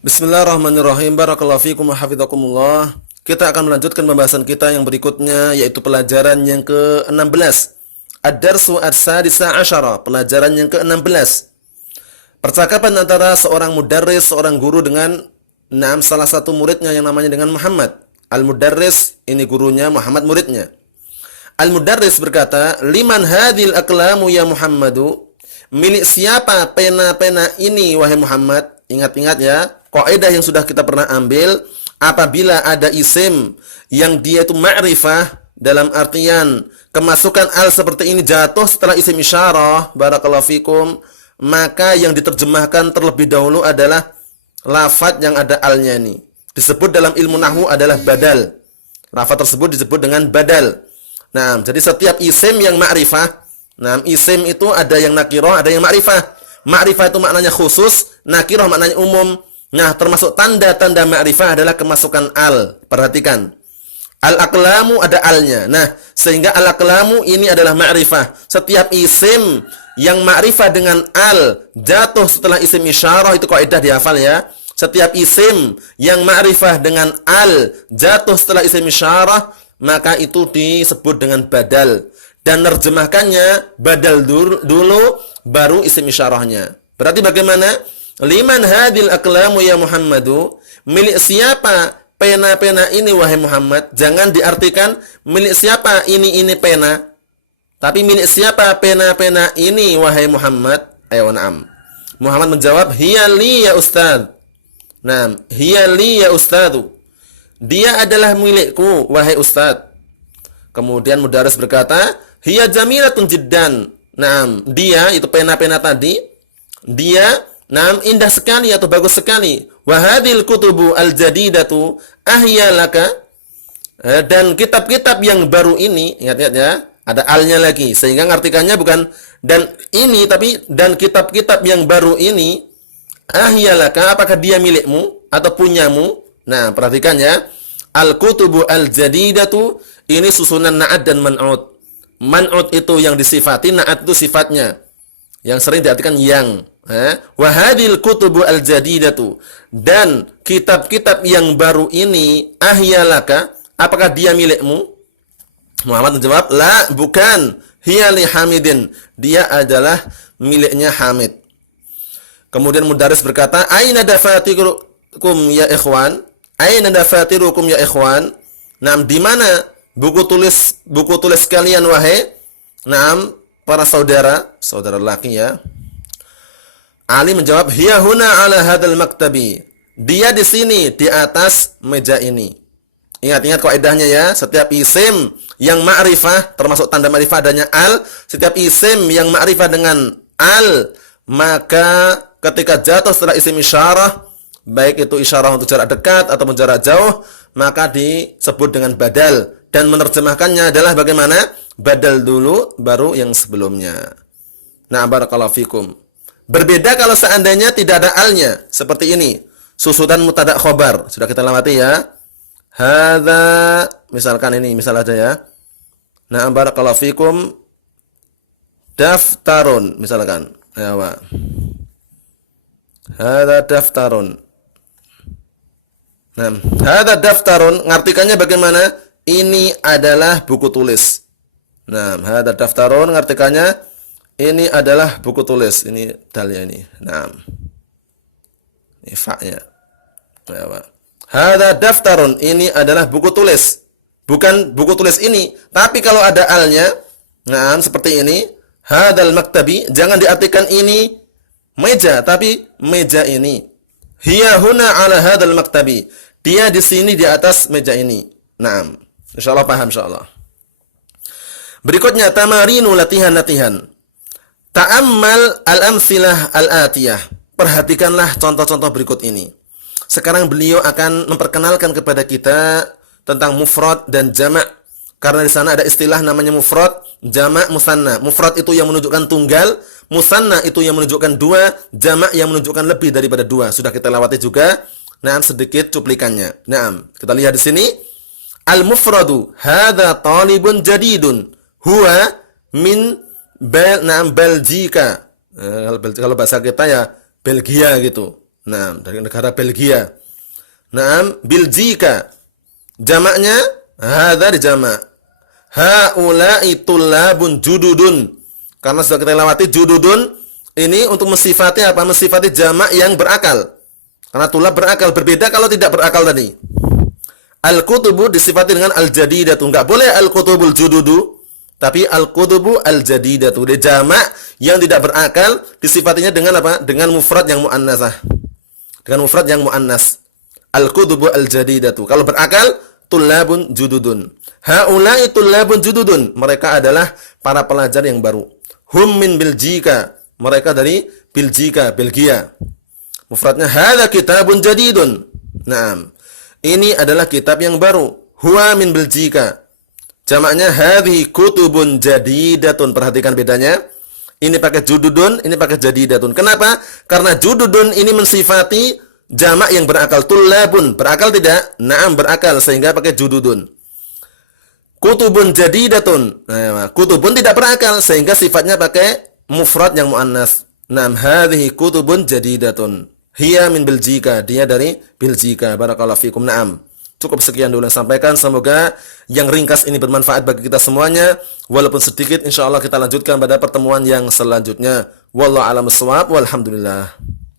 Bismillahirrahmanirrahim. Barakallahu fikum wa hafizakumullah. Kita akan melanjutkan pembahasan kita yang berikutnya, yaitu pelajaran yang ke-16. Ad-darsu as-sadisa asyara, pelajaran yang ke-16. Percakapan antara seorang mudarris, seorang guru dengan salah satu muridnya yang namanya dengan Muhammad. Al-mudarris, ini gurunya, Muhammad muridnya. Al-mudarris berkata, "Liman hadhil aqlamu ya Muhammadu?" Milik siapa pena-pena ini wahai Muhammad? Ingat-ingat ya, kaidah yang sudah kita pernah ambil, apabila ada isim yang dia itu ma'rifah dalam artian kemasukan al seperti ini jatuh setelah isim isyarah, barakallahu fikum, maka yang diterjemahkan terlebih dahulu adalah lafadz yang ada alnya ini. Disebut dalam ilmu nahwu adalah badal. Lafadz tersebut disebut dengan badal. Nah, jadi setiap isim yang ma'rifah, isim itu ada yang nakirah, ada yang ma'rifah. Ma'rifah itu maknanya khusus, nakirah maknanya umum. Nah, termasuk tanda-tanda ma'rifah adalah kemasukan al. Perhatikan. Al-aqlamu ada alnya. Nah, sehingga al-aqlamu ini adalah ma'rifah. Setiap isim yang ma'rifah dengan al jatuh setelah isim isyarah, itu kaidah dihafal ya. Setiap isim yang ma'rifah dengan al jatuh setelah isim isyarah, maka itu disebut dengan badal. Dan nerjemahkannya badal dulu baru isim isyarahnya. Berarti bagaimana? Liman hadil aqlamu ya Muhammadu? Milik siapa pena-pena ini wahai Muhammad? Jangan diartikan milik siapa ini pena. Tapi milik siapa pena-pena ini wahai Muhammad? Ayo na'am. Muhammad menjawab, hiya li ya ustaz. Nah, hiya li ya ustadu. Dia adalah milikku wahai ustaz. Kemudian mudarris berkata, hiya jamilatun jiddan. Nah, dia itu pena-pena tadi, dia indah sekali atau bagus sekali. Wa hadhil kutubu al-jadidatu ahya laka. Dan kitab-kitab yang baru ini, ingat-ingat ya, ada alnya lagi, sehingga ngartikannya bukan dan ini tapi dan kitab-kitab yang baru ini ahya laka, apakah dia milikmu atau punyamu? Nah, perhatikan ya. Al-kutubu al-jadidatu ini susunan na'at dan man'ut. Man'ut itu yang disifati, na'at itu sifatnya. Yang sering diartikan yang. Wa hadhil kutubu al-jadidatu. Dan kitab-kitab yang baru ini ahya laka, apakah dia milikmu? Muhammad menjawab, la, bukan. Hiya li Hamidin. Dia adalah miliknya Hamid. Kemudian mudarris berkata, aina dafatirukum ya ikhwan? Aina dafatirukum ya ikhwan? Nah, di mana buku tulis kalian wahai para saudara laki ya. Ali menjawab, hiya huna ala hadzal maktabi. Dia di sini di atas meja ini. Ingat-ingat kaidahnya ya, setiap isim yang ma'rifah termasuk tanda ma'rifah adanya al, setiap isim yang ma'rifah dengan al, maka ketika jatuh setelah isim isyarah, baik itu isyarah untuk jarak dekat atau jarak jauh, maka disebut dengan badal. Dan menerjemahkannya adalah bagaimana? Badal dulu baru yang sebelumnya. Nah, barakallahu fikum. Berbeda kalau seandainya tidak ada alnya, seperti ini. Susunan mubtada khobar, sudah kita lewati ya. Hadza, misalkan ini, misal aja ya. Nah, barakallahu fikum. Daftarun, misalkan. Ya, Pak. Hadza daftarun. Nah, hadza daftarun, ngartikannya bagaimana? Ini adalah buku tulis. Nah, hadza daftarun ngartikannya ini adalah buku tulis. Ini dalnya ini. Nah. Ini fa-nya. Ya, Pak. Hadza daftarun, ini adalah buku tulis. Bukan buku tulis ini, tapi kalau ada alnya, nah seperti ini, hadzal maktabi, jangan diartikan ini meja, tapi meja ini. Hiya huna ala hadzal maktabi. Dia di sini di atas meja ini. Naam. Insyaallah paham insyaallah. Berikutnya tamarinu latihan-latihan. Ta'ammal al-amtsilah al-atiyah. Perhatikanlah contoh-contoh berikut ini. Sekarang beliau akan memperkenalkan kepada kita tentang mufrad dan jamak. Karena di sana ada istilah namanya mufrad, jamak, musanna. Mufrad itu yang menunjukkan tunggal, musanna itu yang menunjukkan dua, jamak yang menunjukkan lebih daripada dua. Sudah kita lewati juga. Nah, sedikit cuplikannya. Nah, kita lihat di sini. Al-mufradu hadza talibun jadidun huwa min Belgika. Kalau bahasa kita ya Belgia gitu. Nah, dari negara Belgia. Naam, Biljika. Jamaknya hadza dijamak. Haula'i tullabun jududun. Karena sudah kita lewati jududun ini untuk mensifati apa? Mensifati jamak yang berakal. Karena tulab berakal, berbeda kalau tidak berakal tadi. Al-kutubu disifati dengan al-jadidatu. Enggak boleh al-kutubul jududu, tapi al-kutubu al-jadidatu. Dia jamak yang tidak berakal disifatinya dengan apa? Dengan mufrad yang muannasah. Dengan mufrad yang muannas. Al-kutubu al-jadidatu. Kalau berakal, tullabun jududun. Haula'i tullabun jududun. Mereka adalah para pelajar yang baru. Hum min Biljika. Mereka dari Biljika, Belgia. Mufradnya hadza kitabun jadidun. Naam. Ini adalah kitab yang baru. Huwa min Biljika. Jamaknya hadhi kutubun jadidatun. Perhatikan bedanya. Ini pakai jududun, ini pakai jadidatun. Kenapa? Karena jududun ini mensifati jamak yang berakal. Tullabun, berakal tidak? Naam, berakal, sehingga pakai jududun. Kutubun jadidatun. Nah, kutubun tidak berakal, sehingga sifatnya pakai mufrad yang muannas. Naam, hadhihi kutubun jadidatun. Hiya min Biljika, dia dari Biljika. Barakallahu fikum. Naam. Cukup sekian dulu yang sampaikan. Semoga yang ringkas ini bermanfaat bagi kita semuanya. Walaupun sedikit, insyaallah kita lanjutkan pada pertemuan yang selanjutnya. Wallahu a'lam bishawab. Walhamdulillah.